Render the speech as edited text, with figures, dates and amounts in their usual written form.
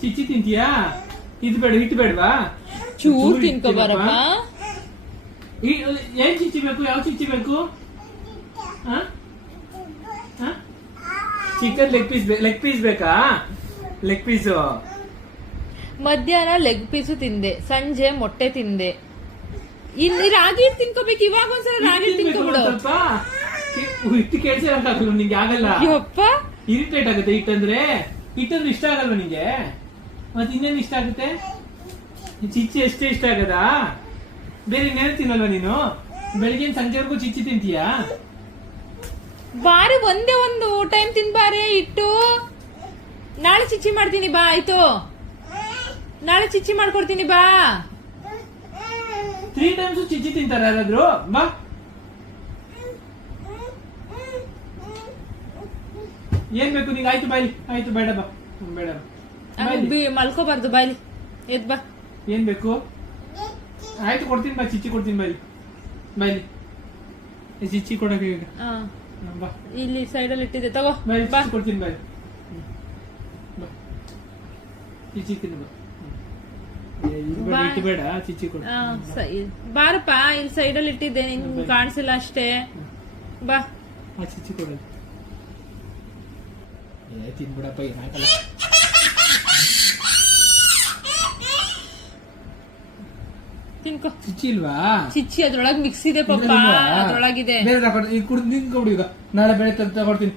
ಚಿಚ್ಚಿ ತಿಂತೀಯಾ? ಇದು ಬೇಡ, ಹಿಟ್ಟು ಬೇಡವಾ? ಚೂರ್ ತಿನ್ಕೋ ಬರಪ್ಪ. ಏನ್ ಚಿಚ್ಚಿ ಬೇಕು? ಯಾವ ಚಿಚ್ಚಿ ಬೇಕು? ಚಿಕನ್ ಲೆಗ್ ಪೀಸ್ ಬೇಕಾ? ಲೆಗ್ ಪೀಸು ಮಧ್ಯಾಹ್ನ ಲೆಗ್ ಪೀಸು ತಿಂದೆ, ಸಂಜೆ ಮೊಟ್ಟೆ ತಿಂದೆ. ಇಲ್ಲಿ ರಾಗಿ ಹಿಟ್ಟು ತಿನ್ಕೋಬೇಕು. ಇವಾಗ ಒಂದ್ಸಲ ರಾಗಿ ಹಿಟ್ಟು ತಿನ್ಕೋಬಿಡು. ಸ್ವಲ್ಪ ಹಿಟ್ಟು ಕೇಳಿಸಿರಕ್ಕಾಗಲ್ಲ ನಿಂಗೆ, ಆಗಲ್ಲ. ಯಪ್ಪ ಇರಿಟೇಟ್ ಆಗುತ್ತೆ ಹಿಟ್ಟಂದ್ರೆ ಇಷ್ಟ ಆಗಲ್ವ ನಿಂಗೆ? ಮತ್ತೆ ಇನ್ನೇನು ಇಷ್ಟ ಆಗುತ್ತೆ? ಚಿಚ್ಚಿ ಎಷ್ಟೇ ಇಷ್ಟ ಆಗದಾ? ಬೇರೆ ಇನ್ನೇನು ತಿನ್ನಲ್ವ ನೀನು? ಬೆಳಿಗ್ಗೆ ಸಂಜೆವರೆಗೂ ಚಿಚ್ಚಿ ತಿಂತೀಯಾ? ಬಾರಿ ಒಂದೇ ಒಂದು ಟೈಮ್ ತಿನ್ಬಾರೆ ಇಟ್ಟು. ನಾಳೆ ಚಿಚ್ಚಿ ಮಾಡ್ತೀನಿ ಬಾ. ಆಯ್ತು, ನಾಳೆ ಚಿಚ್ಚಿ ಮಾಡ್ಕೊಡ್ತೀನಿ ಬಾ. 3 times ಚಿಚ್ಚಿ ತಿಂತಾರ ಯಾರಾದ್ರು? ಬಾ. ಏನ್ ಬೇಕು ನಿಂಗೆ? ಆಯ್ತು ಬಾಯ್ಲಿ. ಆಯ್ತು ಬೇಡ ಬಾ, ಬೇಡ ಮಲ್ಕೋಬಾರ್ದು. ಬಾಯ್ಲಿ ಎದ್ ಬಾ. ಏನ್ ಬೇಕು? ಆಯ್ತು ಕೊಡ್ತೀನಿ ಬಾ, ಚಿಚ್ಚಿ ಕೊಡ್ತೀನಿ ಬಾಯ್ಲಿ. ಬಾಯ್ಲಿ ಚಿಚ್ಚಿ ಕೊಡಕ್ಕೆ ಈಗ ಬಾ. ಇಲ್ಲಿ ಸೈಡಲ್ಲಿ ಇಟ್ಟಿದೆ, ತಗೋ. ಬಾ ಕೊಡ್ತೀನಿ ಬಾಯ್. ಚಿಚ್ಚಿ ತಿನ್ನು ಬಾ. ಇಟ್ಟು ಬೇಡ, ಚಿಚ್ಚಿ ಕೊಡ. ಬಾರಪ್ಪ, ಇಲ್ಲಿ ಸೈಡಲ್ಲಿ ಇಟ್ಟಿದ್ದೆ, ನಿನ್ ಕಾಣಿಸಿಲ್ಲ ಅಷ್ಟೇ. ಬಾ ಚಿಚ್ಚಿ ಕೊಡ. ತಿನ್ಬಿಡಪ್ಪ, ಏನಾಗಲ್ಲ. ತಿನ್ಕೋ. ಚಿಚ್ಚಿ ಇಲ್ವಾ? ಚಿಚ್ಚಿ ಅದ್ರೊಳಗೆ ಮಿಕ್ಸ್ ಇದೆ ಪಾಪ, ಅದ್ರೊಳಗಿದೆ. ಬೇರೆ ಕುಡ್ದು ನಿಂತ್ಕೊಬಿಡು ಈಗ. ನಾಳೆ ಬೆಳಗ್ಗೆ ತಗೊಡ್ತೀನಿ.